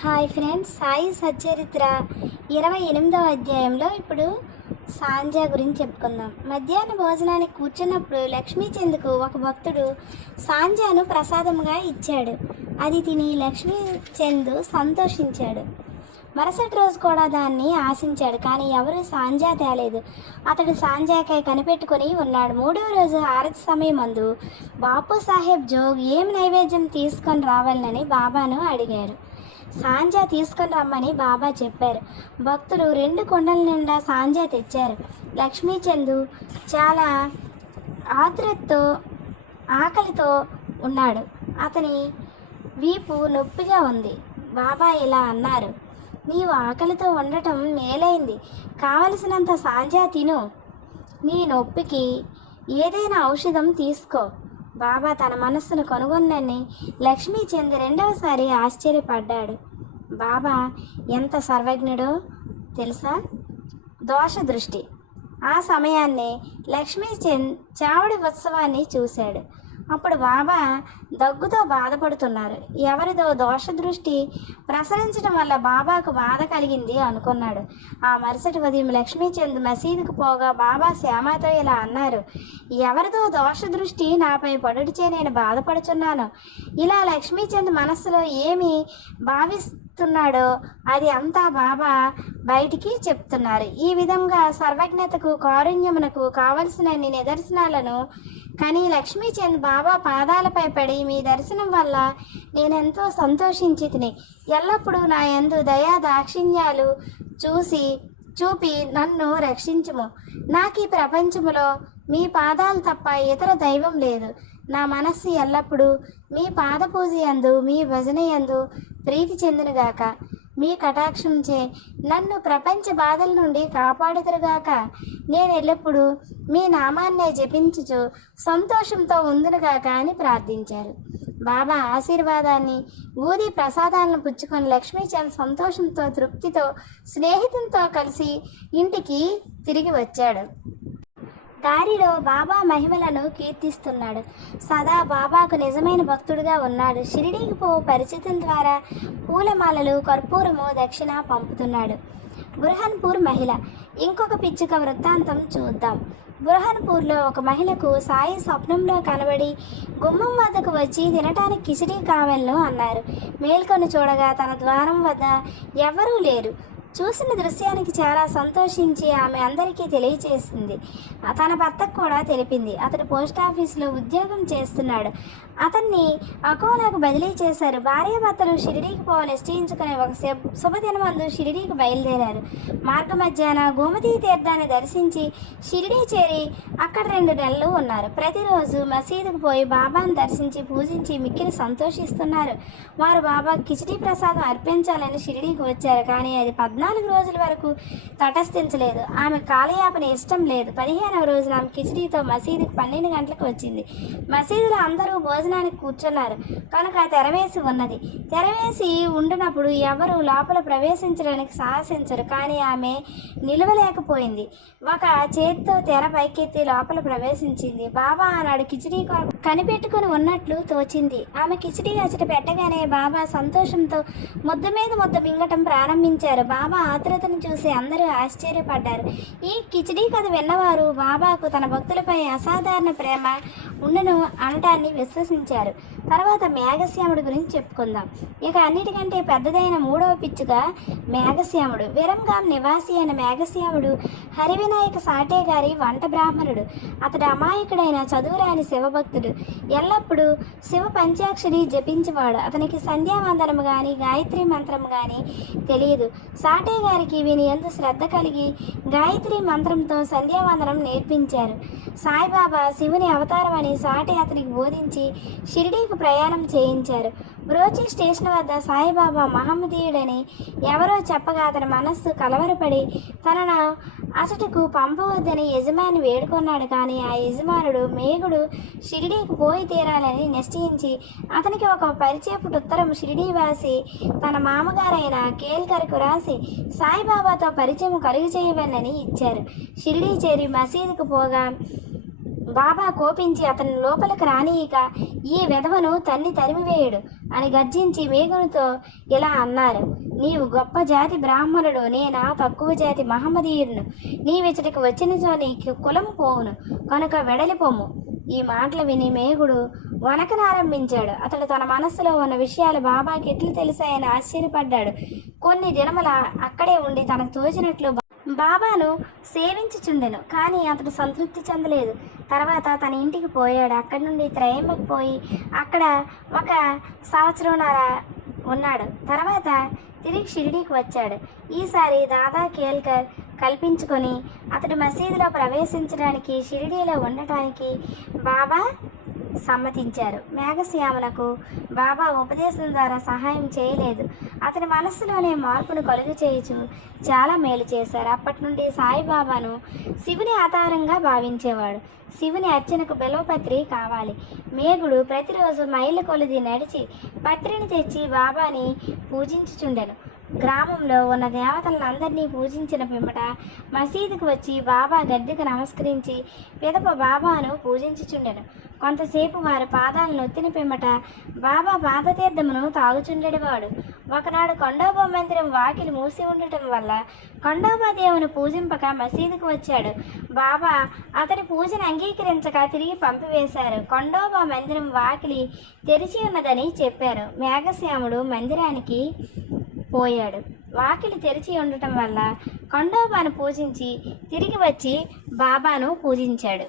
Hi friends Sai Satcharitra ఇరవై ఎనిమిదవ అధ్యాయంలో ఇప్పుడు సాంజా గురించి చెప్పుకుందాం. మధ్యాహ్న భోజనానికి కూర్చున్నప్పుడు లక్ష్మీచంద్కు ఒక భక్తుడు సాంజాను ప్రసాదంగా ఇచ్చాడు. అది తిని లక్ష్మీచంద్ సంతోషించాడు. మరుసటి రోజు కూడా దాన్ని ఆశించాడు కానీ ఎవరు సాంజా తేలేదు. అతడు సాంజాకై కనిపెట్టుకొని ఉన్నాడు. మూడవ రోజు హారతి సమయం మందు బాపు సాహెబ్ జోగ్ ఏం నైవేద్యం తీసుకొని రావాలని బాబాను అడిగారు. సాంజా తీసుకుని రమ్మని బాబా చెప్పారు. భక్తులు రెండు కొండల నిండా సాంజా తెచ్చారు. లక్ష్మీచందు చాలా ఆతురతతో ఆకలితో ఉన్నాడు. అతని వీపు నొప్పిగా ఉంది. బాబా ఇలా అన్నారు. నీవు ఆకలితో ఉండటం మేలైంది. కావలసినంత సాంజా తిను. నీ నొప్పికి ఏదైనా ఔషధం తీసుకో. బాబా తన మనస్సును కనుగొందని లక్ష్మీచంద్ రెండవసారి ఆశ్చర్యపడ్డాడు. బాబా ఎంత సర్వజ్ఞుడో తెలుసా? దోష దృష్టి ఆ సమయాన్ని లక్ష్మీచంద్ చావడి ఉత్సవాన్ని చూశాడు. అప్పుడు బాబా దగ్గుతో బాధపడుతున్నారు. ఎవరిదో దోష దృష్టి ప్రసరించడం వల్ల బాబాకు బాధ కలిగింది అనుకున్నాడు. ఆ మరుసటి ఉదయం లక్ష్మీచంద్ మసీదుకు పోగా బాబా శ్యామతో ఇలా అన్నారు ఎవరిదో దోష దృష్టి నాపై పడుడిచే నేను బాధపడుచున్నాను. ఇలా లక్ష్మీచంద్ మనస్సులో ఏమి భావిస్తున్నాడో అది అంతా బాబా బయటికి చెప్తున్నారు. ఈ విధంగా సర్వజ్ఞతకు కారుణ్యమునకు కావలసినన్ని నిదర్శనాలను కానీ లక్ష్మీచంద్ బాబా పాదాలపై పడి మీ దర్శనం వల్ల నేనెంతో సంతోషించి తిని ఎల్లప్పుడూ నా యందు దయా దాక్షిణ్యాలు చూసి చూపి నన్ను రక్షించుము. నాకు ఈ ప్రపంచములో మీ పాదాలు తప్ప ఇతర దైవం లేదు. నా మనస్సు ఎల్లప్పుడూ మీ పాదపూజ ఎందు మీ భజన యందు ప్రీతి చెందునుగాక. మీ కటాక్షంచే నన్ను ప్రపంచ బాధల నుండి కాపాడుదురుగాక. నేను ఎల్లప్పుడూ మీ నామాన్నే జపించుచు సంతోషంతో ఉందునుగాక అని ప్రార్థించారు. బాబా ఆశీర్వాదాన్ని ఊది ప్రసాదాలను పుచ్చుకొని లక్ష్మీచంద్ సంతోషంతో తృప్తితో స్నేహితులతో కలిసి ఇంటికి తిరిగి వచ్చాడు. దారిలో బాబా మహిమలను కీర్తిస్తున్నాడు. సదా బాబాకు నిజమైన భక్తుడిగా ఉన్నాడు. షిరిడీకి పో పరిచితుల ద్వారా పూలమాలలు కర్పూరము దక్షిణ పంపుతున్నాడు. బుర్హన్పూర్ మహిళ. ఇంకొక పిచ్చుక వృత్తాంతం చూద్దాం. బుర్హన్పూర్లో ఒక మహిళకు సాయి స్వప్నంలో కనబడి గుమ్మం వద్దకు వచ్చి తినటానికి కిచిడీ కావాలను అన్నారు. మేల్కొని చూడగా తన ద్వారం వద్ద ఎవరూ లేరు. చూసిన దృశ్యానికి చాలా సంతోషించి ఆమె అందరికీ తెలియచేసింది. తన భర్తకు కూడా తెలిపింది. అతడు పోస్ట్ ఆఫీస్లో ఉద్యోగం చేస్తున్నాడు. అతన్ని అకోలాకు బదిలీ చేశారు. భార్యాభర్తలు షిరిడీకి పో నిశ్చయించుకునే ఒక శుభదినమందు షిరిడీకి బయలుదేరారు. మార్గ మధ్యాహ్న గోమతీ తీర్థాన్ని దర్శించి షిరిడీ చేరి అక్కడ రెండు నెలలు ఉన్నారు. ప్రతిరోజు మసీదుకు పోయి బాబాను దర్శించి పూజించి మిక్కిలి సంతోషిస్తున్నారు. వారు బాబా కిచిడీ ప్రసాదం అర్పించాలని షిరిడీకి వచ్చారు. కానీ అది పద్నాలుగు పద్నాలుగు రోజుల వరకు తటస్థించలేదు. ఆమె కాలయాపన ఇష్టం లేదు. పదిహేనవ రోజున ఆమె కిచిడీతో మసీదుకు పన్నెండు గంటలకు వచ్చింది. మసీదులో అందరూ భోజనానికి కూర్చున్నారు. కనుక తెరవేసి ఉన్నది. తెరవేసి ఉండినప్పుడు ఎవరు లోపల ప్రవేశించడానికి సాహసించరు. కానీ ఆమె నిలవలేకపోయింది. ఒక చేతితో తెర పైకెత్తి లోపల ప్రవేశించింది. బాబా ఆనాడు కిచిడీ కొరకు కనిపెట్టుకుని ఉన్నట్లు తోచింది. ఆమె కిచిడి అచట పెట్టగానే బాబా సంతోషంతో ముద్ద మీద ముద్ద మింగటం ప్రారంభించారు. బాబా ఆతురతను చూసి అందరూ ఆశ్చర్యపడ్డారు. ఈ కిచిడి కథ విన్నవారు బాబాకు తన భక్తులపై అసాధారణ ప్రేమ ఉండను అనటాన్ని విశ్వసించారు. తర్వాత మేఘశ్యాముడి గురించి చెప్పుకుందాం. ఇక అన్నిటికంటే పెద్దదైన మూడవ పిచ్చుగా మేఘశ్యాముడు. విరంగాం నివాసి అయిన మేఘశ్యాముడు హరివినాయక సాటే గారి వంట బ్రాహ్మణుడు. అతడు అమాయకుడైన చదువురాని శివభక్తుడు. ఎల్లప్పుడూ శివ పంచాక్షరి జపించేవాడు. అతనికి సంధ్యావందనము కానీ గాయత్రి మంత్రం కానీ తెలియదు. సాటే గారికి వీని ఎందు శ్రద్ధ కలిగి గాయత్రి మంత్రంతో సంధ్యావందనం నేర్పించారు. సాయిబాబా శివుని అవతారం అని సాటే అతనికి బోధించి షిరిడీకి ప్రయాణం చేయించారు. బ్రోచి స్టేషన్ వద్ద సాయిబాబా మహమ్మదీయుడని ఎవరో చెప్పగా అతని మనస్సు కలవరపడి తనను అసటకు పంపవద్దని యజమాని వేడుకొన్నాడు కానీ ఆ యజమానుడు మేఘుడు షిరిడీకి పోయి తీరాలని నిశ్చయించి అతనికి ఒక పరిచయపు ఉత్తరం షిరిడీ వాసి తన మామగారైన కేల్కర్కు రాసి సాయిబాబాతో పరిచయం కలుగు చేయవలని ఇచ్చారు. షిరిడీ చేరి మసీదుకు పోగా బాబా కోపించి అతని లోపలికి రానియక ఈ విధవను తన్ని తరిమివేయుడు అని గర్జించి మేఘనుతో ఇలా అన్నారు. నీవు గొప్ప జాతి బ్రాహ్మణుడు నేనా తక్కువ జాతి మహమ్మదీయుడును? నీవిచ్చటికి వచ్చినచో నీకు కులం పోవును కనుక వెడలిపోము ఈ మాటలు విని మేఘుడు వనకనారంభించాడు అతడు తన మనస్సులో ఉన్న విషయాలు బాబాకి ఎట్లు తెలిసాయని ఆశ్చర్యపడ్డాడు. కొన్ని దినముల అక్కడే ఉండి తనకు తోచినట్లు బాబాను సేవించుచుండెను కానీ అతడు సంతృప్తి చెందలేదు. తర్వాత తన ఇంటికి పోయాడు. అక్కడి నుండి త్రయంబకు పోయి అక్కడ ఒక సంవత్సరంన్నర ఉన్నాడు. తర్వాత తిరిగి షిరిడీకి వచ్చాడు. ఈసారి దాదా కేల్కర్ కల్పించుకొని అతడు మసీదులో ప్రవేశించడానికి షిరిడీలో ఉండటానికి బాబా సమ్మతించారు. మేఘశ్యామునకు బాబా ఉపదేశం ద్వారా సహాయం చేయలేదు. అతని మనస్సులోనే మార్పును కలుగు చేయుచు చాలా మేలు చేశారు. అప్పటి నుండి సాయిబాబాను శివుని ఆధారంగా భావించేవాడు. శివుని అర్చనకు బెలవపత్రి కావాలి. మేఘుడు ప్రతిరోజు మైళ్ళ కొలిది నడిచి పత్రిని తెచ్చి బాబాని పూజించుచుండెను. గ్రామంలో ఉన్న దేవతలందరినీ పూజించిన పిమ్మట మసీదుకు వచ్చి బాబా గద్దెకు నమస్కరించి పిదప బాబాను పూజించుచుండెను. కొంతసేపు వారి పాదాలను నొత్తిన పిమ్మట బాబా పాదతీర్థమును తాగుచుండేవాడు ఒకనాడు కొండోబా మందిరం వాకిలి మూసి ఉండటం వల్ల కొండోబా దేవుని పూజింపక మసీదుకు వచ్చాడు. బాబా అతని పూజను అంగీకరించక తిరిగి పంపివేశారు. కొండోబా మందిరం వాకిలి తెరిచి ఉన్నదని చెప్పారు. మేఘశ్యాముడు మందిరానికి పోయాడు. వాకిలి తెరిచి ఉండటం వల్ల కొండోబాను పూజించి తిరిగి వచ్చి బాబాను పూజించాడు.